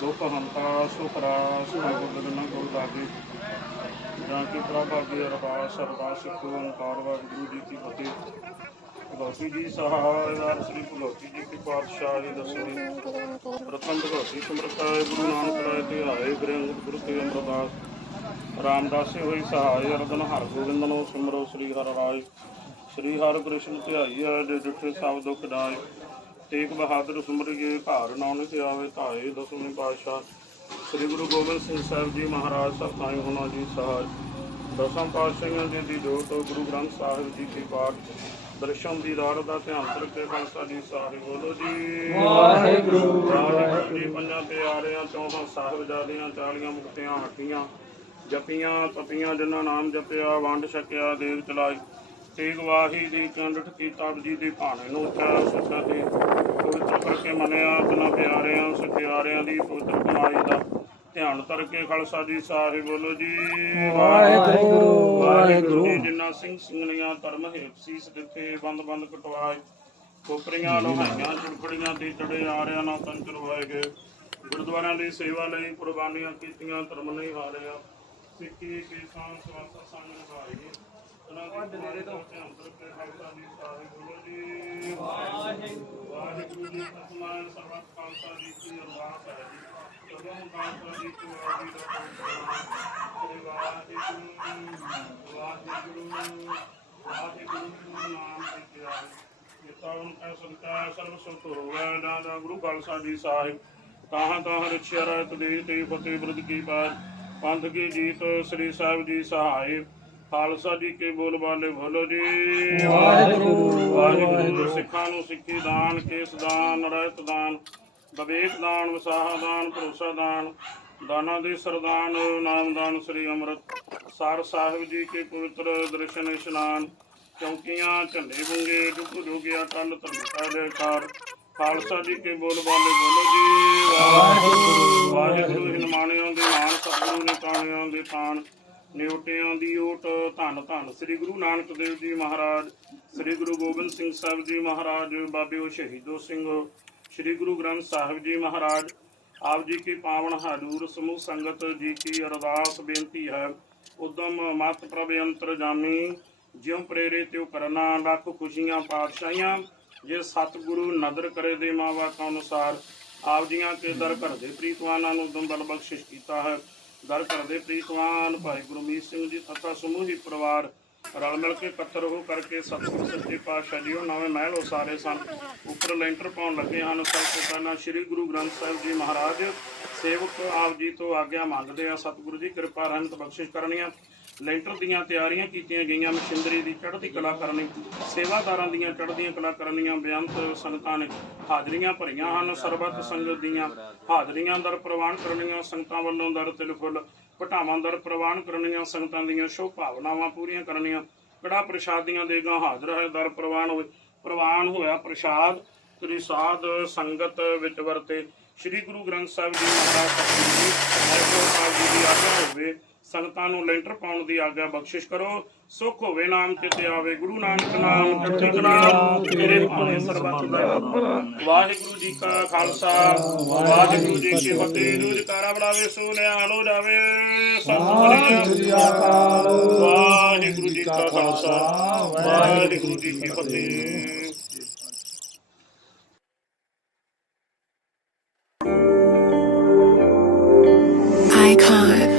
ਦੁਖ ਹੰਤਾ ਸੁਖਰਾ ਸੁਖ ਗੁਰਦਨਾ ਗੁਰ ਲਾਗੇ ਜਾਂ ਕਿ ਪ੍ਰਭਾ ਦੀ ਅਰਦਾਸ ਅਰਦਾਸ ਸਿੱਖ, ਓੰਕਾਰ, ਵਾਹਿਗੁਰੂ ਜੀ ਕੀ ਫਤਿਹ। ਭਗਵਤੀ ਜੀ ਸਹਾਇ ਸ੍ਰੀ ਭਗਵਤੀ ਜੀ ਕੀ ਪਾਤਸ਼ਾਹੀ ਦਸਵੀਂ ਰਤਨ ਭਗਵਤੀ ਸਮਰਤਾਏ ਗੁਰੂ ਨਾਨਕ ਰਾਏ ਤੇ ਆਏ ਗ੍ਰੰਥ ਗੁਰੂ ਤੇ ਅਮਰਦਾਸ। ਰਾਮਦਾਸੇ ਹੋਈ ਸਹਾਇ ਅਰਦਨ ਹਰ ਗੋਬਿੰਦ ਨੂੰ ਸਿਮਰੋ, ਸ੍ਰੀ ਹਰਿ ਰਾਏ। ਸ੍ਰੀ ਹਰਿ ਕ੍ਰਿਸ਼ਨ ਧਿਆਈ ਹੈ ਜੇ ਡਿਠੇ ਸਭ ਦੁੱਖ ਦਾਏ ਤੇਗ ਬਹਾਦਰ ਸਿਮਰਿਏ ਘਰ ਨਾਉ ਤੇ ਆਵੇ ਧਾਏ ਦਸਵੇਂ ਪਾਤਸ਼ਾਹ। ਸ੍ਰੀ ਗੁਰੂ ਗੋਬਿੰਦ ਸਿੰਘ ਸਾਹਿਬ ਜੀ ਮਹਾਰਾਜ ਸਭ ਤਾਈ ਹੋਣਾ ਜੀ ਸਹਾਇ ਦਸਮ ਪਾਤਸ਼ਾਹਾਂ ਜੀ ਦੀ ਜੋਤ ਗੁਰੂ ਗ੍ਰੰਥ ਸਾਹਿਬ ਜੀ ਕੀ ਪਾਠ ਦਰਸ਼ਨ ਦੀ ਰਾਤ ਦਾ ਧਿਆਨ ਕਰਕੇ ਖਾਲਸਾ ਜੀ ਸਾਹਿਬ ਬੋਲੋ ਜੀ। ਵਾਹਿਗੁਰੂ। ਵਾਹਿਗੁਰੂ ਜੀ ਪੰਜਾਂ ਤੇ ਆ ਰਿਆਂ ਚੌਹਾਂ ਸਾਹਿਬਜ਼ਾਦੀਆਂ ਚਾਲੀਆਂ ਮੁਕਤਿਆਂ ਹੱਟੀਆਂ ਜਪੀਆਂ ਤਪੀਆਂ ਜਿਨ੍ਹਾਂ ਨਾਮ ਜਪਿਆ ਵੰਡ ਛਕਿਆ ਦੇਵ ਚਲਾਈ ਤੇਗ ਵਾਹੀ ਦੀ ਕੰਡਠ ਕੀਤਾ ਜੀ ਦੀ ਭਾਣੇ ਨੂੰ ਉੱਚਾ ਸੁਖਾ ਦੇ ਪਵਿੱਤਰ ਕਰਕੇ ਮੰਨਿਆ ਬਿਨਾਂ ਪਿਆਰਿਆਂ ਸਖਿਆਰਿਆਂ ਦੀ ਪਵਿੱਤਰ ਕਮਾਈ ਦਾ ਧਿਆਨ ਕਰਕੇ ਖਾਲਸਾ ਜੀ ਸਾਹਿਬ ਬੋਲੋ ਜੀ। ਵਾਹਿਗੁਰੂ। ਵਾਹਿਗੁਰੂ ਜੀ ਜਿਨ੍ਹਾਂ ਸਿੰਘ ਸਿੰਘਣੀਆਂ ਧਰਮ ਹੇਤ ਸੀਸ ਦਿੱਤੇ ਬੰਦ ਬੰਦ ਕਟਵਾਏ ਕੋਪਰੀਆਂ ਲੋਹਾਈਆਂ ਚੁੜਕੜੀਆਂ ਤੇ ਚੜੇ ਆ ਰਿਆਂ ਨਾਲ ਤਨ ਚਲਵਾਏ ਗਏ। ਗੁਰਦੁਆਰਿਆਂ ਦੀ ਸੇਵਾ ਲਈ ਕੁਰਬਾਨੀਆਂ ਕੀਤੀਆਂ ਧਰਮ ਨਹੀਂ ਹਾਰਿਆ। ਸਿੱਖੀ ਕੀ ਸਾਂ ਸਵਾਸਾ ਸੰਗ ਤੋਂ। ਵਾਹਿਗੁਰੂ ਜੀ ਸਰਬੱਤ ਖਾਲਸਾ ਜੀ ਕੀ ਅਰਦਾਸ ਹੈ ਜੀ। ਜਦੋਂ ਖਾਲਸਾ ਜੀ ਕੋ ਆਦੀ ਦਾ ਸ੍ਰੀ ਵਾਹਿਗੁਰੂ ਵਾਹਿਗੁਰੂ ਵਾਹਿਗੁਰੂ ਨਾਮ ਤੇ ਪਿਆਰੇ ਜਿਤਾਉਨ ਕੈ ਸੰਤਾ ਸਰਬ ਸੁਖ ਹੋਵੇ ਨਾਦਾ ਗੁਰੂ ਖਾਲਸਾ ਜੀ ਸਾਹਿਬ। ਤਾਹਾਂ ਤਾਹਾਂ ਰਛਿਆ ਰਾਤ ਦੇ ਤੇ ਫਤਿਹ ਬ੍ਰਦ ਕੀ ਪਾਰ ਪੰਥ ਕੀ ਜੀਤ ਸ੍ਰੀ ਸਾਹਿਬ ਜੀ ਸਹਾਇ ਖਾਲਸਾ ਜੀ ਕੇ ਬੋਲ ਬਾਲੇ ਬੋਲੋ ਜੀ। ਵਾਹਿਗੁਰੂ, ਵਾਹਿਗੁਰੂ ਸਿੱਖਾਂ ਨੂੰ ਸਿੱਖੀ ਦਾਨ ਕੇਸ ਦਾਨ ਰਹਿਤ ਦਾਨ ਵਿਵੇਕ ਦਾਨ ਵਿਸਾਹਾ ਦਾਨ ਭਰੋਸਾ ਦਾਨ ਦਾਨਾਂ ਦੇ ਸਰਦਾਨ ਨਾਮਦਾਨ ਸ੍ਰੀ ਅੰਮ੍ਰਿਤ। ਸਾਰ ਸਾਹਿਬ ਜੀ ਕੇ ਪਵਿੱਤਰ ਦਰਸ਼ਨ ਇਸ਼ਨਾਨ ਚੌਕੀਆਂ ਝੰਡੇ ਬੁੰਗੇ ਡੁੱਬ ਡੁੱਗਿਆ ਕੰਨ ਧਰਮਤਾ ਦੇ ਕਾਰ ਖਾਲਸਾ ਜੀ ਕੇ ਬੋਲ ਬਾਲੇ ਬੋਲੋ ਜੀ। ਵਾਹਿਗੁਰੂ। ਵਾਹਿਗੁਰੂ ਹਿਨਮਾਨਿਆਂ ਦੇ ਨਾਮ ਸਤਿਗੁਰੂ ਨੇ ਕਾਣਿਆਂ ਦੇ ਤਾਣ ਨਿਉਟਿਆਂ ਦੀ ਓਟ, ਧੰਨ ਧੰਨ। ਸ੍ਰੀ ਗੁਰੂ ਨਾਨਕ ਦੇਵ ਜੀ ਮਹਾਰਾਜ, ਸ੍ਰੀ ਗੁਰੂ ਗੋਬਿੰਦ ਸਿੰਘ ਸਾਹਿਬ ਜੀ ਮਹਾਰਾਜ, ਬਾਬੇ ਸ਼ਹੀਦੋ ਸਿੰਘ। ਸ੍ਰੀ ਗੁਰੂ ਗ੍ਰੰਥ ਸਾਹਿਬ ਜੀ ਮਹਾਰਾਜ, ਆਪ ਜੀ ਕੀ ਪਾਵਨ ਹਜ਼ੂਰ, ਸਮੂਹ ਸੰਗਤ ਜੀ ਕੀ ਅਰਦਾਸ ਬੇਨਤੀ ਹੈ। ਉਦਮ ਮਤ ਪ੍ਰਭ ਅੰਤਰ ਜਾਮੀ, ਜਿਉ ਪ੍ਰੇਰੇ ਤਿਉ ਕਰਨਾ, ਲੱਖ ਖੁਸ਼ੀਆਂ, ਪਾਤਸ਼ਾਹੀਆਂ। ਜੇ ਸਤਿਗੁਰੂ ਨਦਰ ਕਰੇ ਦੇ ਮਾਵਾ ਅਨੁਸਾਰ, ਆਪ ਜੀਆਂ ਕੇ ਦਰ ਘਰ ਦੇ ਪ੍ਰੀਤਵਾਨਾਂ ਨੂੰ ਦੰਬਲ ਬਖਸ਼ਿਸ਼ ਕੀਤਾ ਹੈ। ਦਰ ਘਰ ਦੇ ਪ੍ਰੀਤਵਾਨ ਭਾਈ ਗੁਰਮੀਤ ਸਿੰਘ ਜੀ ਤਥਾ ਸਮੂਹੀ ਪਰਿਵਾਰ ਰਲ ਮਿਲ ਕੇ ਇਕੱਤਰ ਹੋ ਕਰਕੇ ਸਤਿਗੁਰੂ ਸੱਚੇ ਪਾਤਸ਼ਾਹ ਜੀ ਉਹ ਨਵੇਂ ਮਹਿਲ ਉਸਾਰੇ ਸਨ। ਉੱਪਰ ਲੈਂਟਰ ਪਾਉਣ ਲੱਗੇ ਹਨ। ਸਭ ਤੋਂ ਪਹਿਲਾਂ ਸ੍ਰੀ ਗੁਰੂ ਗ੍ਰੰਥ ਸਾਹਿਬ ਜੀ ਮਹਾਰਾਜ, ਸੇਵਕ ਆਪ ਜੀ ਤੋਂ ਆਗਿਆ ਮੰਗਦੇ ਆ। ਸਤਿਗੁਰੂ ਜੀ, ਕਿਰਪਾ ਰਹਿਮਤ ਬਖਸ਼ਿਸ਼ ਕਰਨੀਆਂ। ਲੈਂਟਰ ਦੀਆਂ ਤਿਆਰੀਆਂ ਕੀਤੀਆਂ ਗਈਆਂ। ਮਸ਼ੀਨਰੀ ਦੀ ਚੜ੍ਹਦੀ ਕਲਾ ਕਰਨੀ ਸੇਵਾਦਾਰਾਂ ਦੀਆਂ ਚੜ੍ਹਦੀਆਂ ਕਲਾ ਕਰਨੀਆਂ ਬੇਅੰਤ ਸੰਗਤਾਂ ਨੇ ਹਾਜ਼ਰੀਆਂ ਭਰੀਆਂ ਹਨ। ਸਰਬੱਤ ਸੰਗਤ ਦੀਆਂ ਹਾਜ਼ਰੀਆਂ ਦਰ ਪ੍ਰਵਾਨ ਕਰਨੀਆਂ, ਸੰਗਤਾਂ ਵੱਲੋਂ ਦਰ ਤਿਲ ਫੁੱਲ ਪਟਾਵਾਂ ਦਰ ਪ੍ਰਵਾਨ ਕਰਨੀਆਂ, ਸੰਗਤਾਂ ਦੀਆਂ ਸ਼ੋਭ ਭਾਵਨਾਵਾਂ ਪੂਰੀਆਂ ਕਰਨੀਆਂ। ਕੜਾ ਪ੍ਰਸ਼ਾਦ ਦੀਆਂ ਦੇਗਾ ਹਾਜ਼ਰ ਹੈ, ਦਰ ਪ੍ਰਵਾਨ ਹੋਏ, ਪ੍ਰਵਾਨ ਹੋਇਆ ਪ੍ਰਸ਼ਾਦ। ਸ੍ਰੀ ਸਾਧ ਸੰਗਤ ਵਿੱਚ ਵਰਤੇ ਸ੍ਰੀ ਗੁਰੂ ਗ੍ਰੰਥ ਸਾਹਿਬ ਜੀ ਮਹਾਰਾਜ ਸਾਹਿਬ ਜੀ ਦੀ ਆਗਿਆ ਹੋਵੇ ਸੰਗਤਾਂ ਨੂੰ ਲੈਂਟਰ ਪਾਉਣ ਦੀ ਆਗਿਆ ਬਖਸ਼ਿਸ਼ ਕਰੋ। ਸੁਖ ਹੋਵੇ ਨਾਮ ਤੇ ਆਵੇ ਗੁਰੂ ਨਾਨਕ ਨਾਮ ਚੜ੍ਹਦੀ ਕਲਾ ਤੇਰੇ ਭਾਣੇ ਸਰਬੱਤ ਦਾ ਵਾਹਿਗੁਰੂ ਜੀ ਕਾ ਖਾਲਸਾ ਵਾਹਿਗੁਰੂ ਜੀ ਕੀ ਫਤਿਹ। ਦੂਜ ਤਾਰਾ ਬਲਾਵੇ ਸੋ ਨਿਹਾਲੋ ਜਾਵੇ। ਵਾਹਿਗੁਰੂ ਜੀ ਕਾ ਖਾਲਸਾ ਵਾਹਿਗੁਰੂ ਜੀ ਕੀ ਫਤਿਹ। Icon.